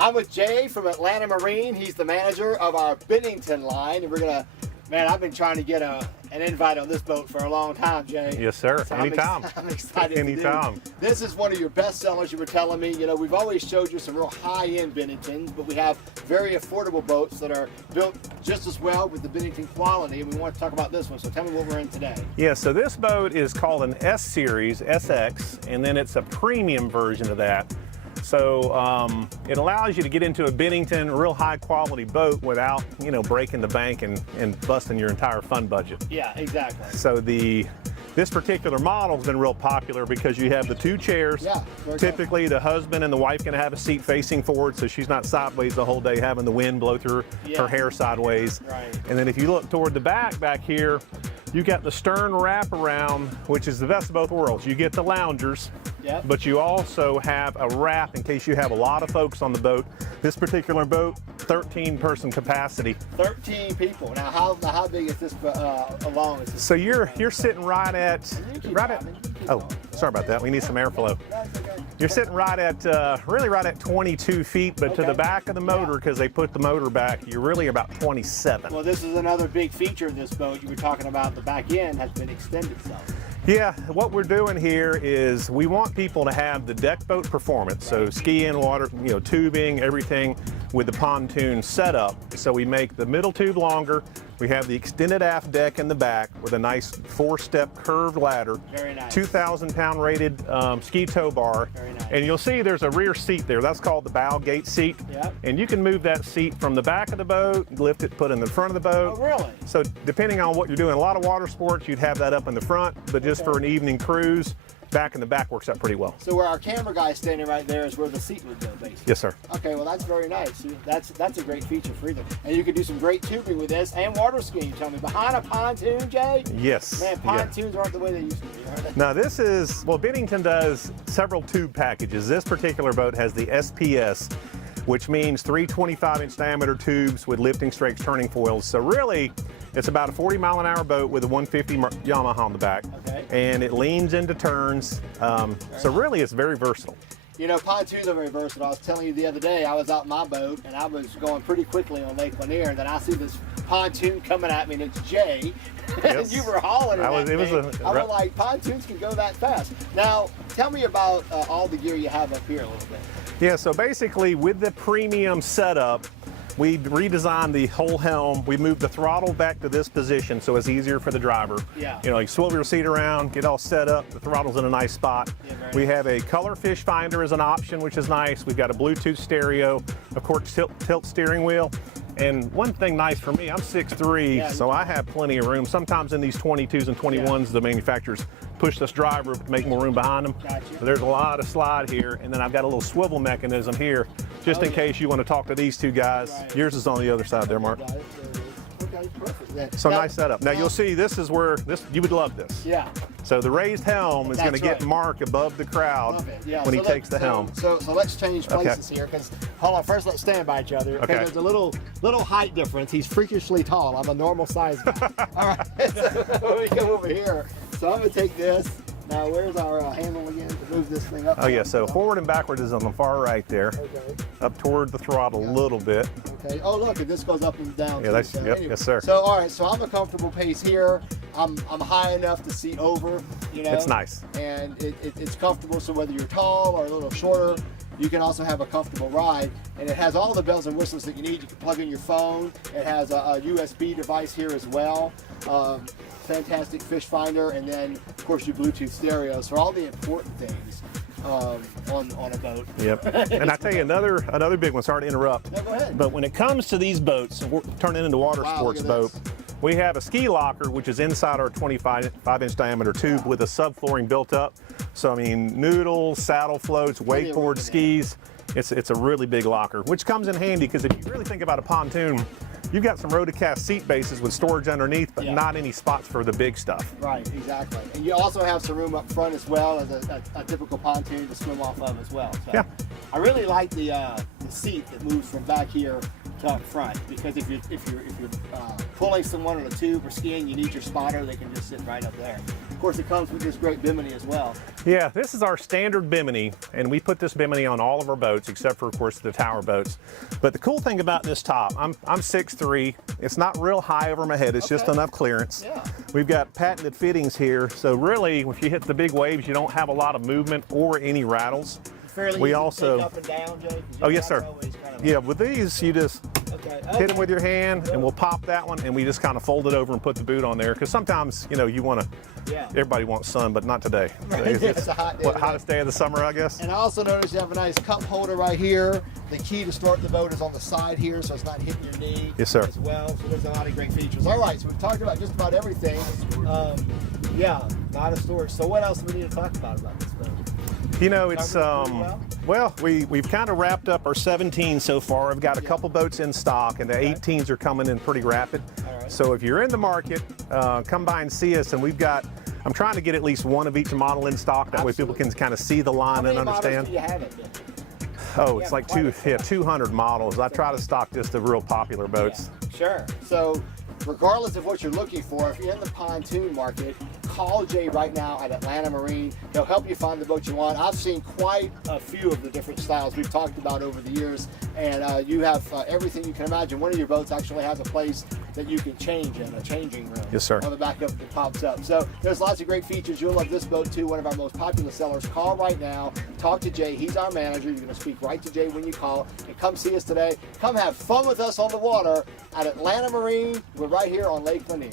I'm with Jay from Atlanta Marine. He's the manager of our Bennington line, and we're gonna, man, I've been trying to get an invite on this boat for a long time, Jay. Yes, sir. So Anytime. I'm excited. Anytime. This is one of your best sellers. You were telling me. You know, we've always showed you some real high-end Benningtons, but we have very affordable boats that are built just as well with the Bennington quality. And we want to talk about this one. So tell me what we're in today. Yeah, so this boat is called an S Series, SX, and then it's a premium version of that. So it allows you to get into a Bennington, a real high quality boat without, you know, breaking the bank and busting your entire fund budget. Yeah, exactly. So this particular model has been real popular because you have the two chairs. Yeah, typically the husband and the wife can have a seat facing forward, so she's not sideways the whole day having the wind blow through her hair sideways. Right. And then if you look toward the back here, you got the stern wraparound, which is the best of both worlds. You get the loungers, but you also have a wrap in case you have a lot of folks on the boat. This particular boat, 13-person capacity. 13 people. Now, how big is this? Long is this? So you're sitting right at oh, sorry about that. We need some airflow. You're sitting right at really right at 22 feet, but to the back of the motor, because they put the motor back, you're really about 27. Well, this is another big feature of this boat. You were talking about the back end has been extended some. Yeah, what we're doing here is we want people to have the deck boat performance. So ski in water, you know, tubing, everything with the pontoon setup. So we make the middle tube longer. We have the extended aft deck in the back with a nice 4-step curved ladder. Very nice. 2,000-pound rated ski tow bar. Very nice. And you'll see there's a rear seat there. That's called the bow gate seat. Yep. And you can move that seat from the back of the boat, lift it, put it in the front of the boat. Oh, really? So depending on what you're doing, a lot of water sports, you'd have that up in the front, but just for an evening cruise, back in the back works out pretty well. So where our camera guy is standing right there is where the seat would go, basically. Yes, sir. Okay, well that's very nice. That's a great feature for either. And you can do some great tubing with this and water skiing. Tell me, behind a pontoon, Jay? Yes. Man, pontoons aren't the way they used to be, are they? Now this is, well, Bennington does several tube packages. This particular boat has the SPS, which means 3 25-inch diameter tubes with lifting strakes, turning foils. So really, it's about a 40-mile-an-hour boat with a 150 Yamaha on the back. Okay. And it leans into turns. So really, it's very versatile. You know, pontoons are very versatile. I was telling you the other day, I was out in my boat, and I was going pretty quickly on Lake Lanier, and then I see this pontoon coming at me, and it's Jay. Yes. And you were hauling it. I was like, pontoons can go that fast. Now, tell me about all the gear you have up here a little bit. Yeah, so basically with the premium setup, we redesigned the whole helm. We moved the throttle back to this position so it's easier for the driver. Yeah. You know, you swivel your seat around, get all set up, the throttle's in a nice spot. Yeah, we have a color fish finder as an option, which is nice. We've got a Bluetooth stereo, of course, tilt steering wheel. And one thing nice for me, I'm 6'3", so I have plenty of room. Sometimes in these 22s and 21s, the manufacturers push this driver to make more room behind them. Gotcha. So there's a lot of slide here, and then I've got a little swivel mechanism here, just in case you want to talk to these two guys. Right. Yours is on the other side there, Mark. Okay, perfect. Yeah. So nice setup. Now you'll see this is where you would love this. Yeah. So the raised helm is going to get Mark above the crowd when he takes the helm. So let's change places here, because hold on, first let's stand by each other. Okay. There's a little height difference. He's freakishly tall. I'm a normal size guy. All right. So we come over here. So I'm going to take this. Now, where's our handle again to move this thing up? Oh yeah, so forward and backward is on the far right there. Okay. Up toward the throttle a little bit. Okay. Oh look, and this goes up and down. Yeah, that's anyway. yes sir. So all right, so I'm a comfortable pace here. I'm high enough to see over. You know. It's nice. And it's comfortable. So whether you're tall or a little shorter, you can also have a comfortable ride. And it has all the bells and whistles that you need. You can plug in your phone. It has a USB device here as well. Fantastic fish finder, and then of course your Bluetooth stereo. So all the important things on a boat. Yep. And I tell you another big one. Sorry to interrupt. No, go ahead. But when it comes to these boats, we're turning into water sports boat. We have a ski locker, which is inside our 25-inch diameter tube with a subflooring built up. So I mean, noodles, saddle floats, wakeboard skis. It's a really big locker, which comes in handy because if you really think about a pontoon, you've got some rotocast seat bases with storage underneath, but not any spots for the big stuff. Right, exactly. And you also have some room up front as well as a typical pontoon to swim off of as well. So yeah. I really like the seat that moves from back here to up front, because if you're pulling someone on a tube or skiing, you need your spotter. They can just sit right up there. course, it comes with this great Bimini as well. Yeah, this is our standard Bimini, and we put this Bimini on all of our boats, except for, of course, the tower boats. But the cool thing about this top, I'm 6'3". It's not real high over my head. It's just enough clearance. Yeah. We've got patented fittings here, so really, if you hit the big waves, you don't have a lot of movement or any rattles. Fairly We easy also, to take up and down, Jay? oh yes, sir. Yeah, with these, you just hit them with your hand, and we'll pop that one, and we just kind of fold it over and put the boot on there. Because sometimes, you know, you want to. Everybody wants sun, but not today. It's a hot day. What, hottest day of the summer, I guess. And I also noticed you have a nice cup holder right here. The key to start the boat is on the side here, so it's not hitting your knee. Yes, sir. As well, so there's a lot of great features. All right, so we've talked about just about everything. Yeah, a lot of storage. So what else do we need to talk about this boat? You know, it's well, we've kind of wrapped up our 17 so far. I've got a couple boats in stock, and the 18s are coming in pretty rapid. So if you're in the market, come by and see us. And we've got, I'm trying to get at least one of each model in stock. That way people can kind of see the line and understand. How many models do you have it in? Oh, it's like 200 models. I try to stock just the real popular boats. Yeah, sure. So regardless of what you're looking for, if you're in the pontoon market, call Jay right now at Atlanta Marine. He'll help you find the boat you want. I've seen quite a few of the different styles we've talked about over the years, and you have everything you can imagine. One of your boats actually has a place that you can change in, a changing room. Yes, sir. On the back of it that pops up. So there's lots of great features. You'll love this boat too, one of our most popular sellers. Call right now. Talk to Jay. He's our manager. You're going to speak right to Jay when you call. And come see us today. Come have fun with us on the water at Atlanta Marine. We're right here on Lake Lanier.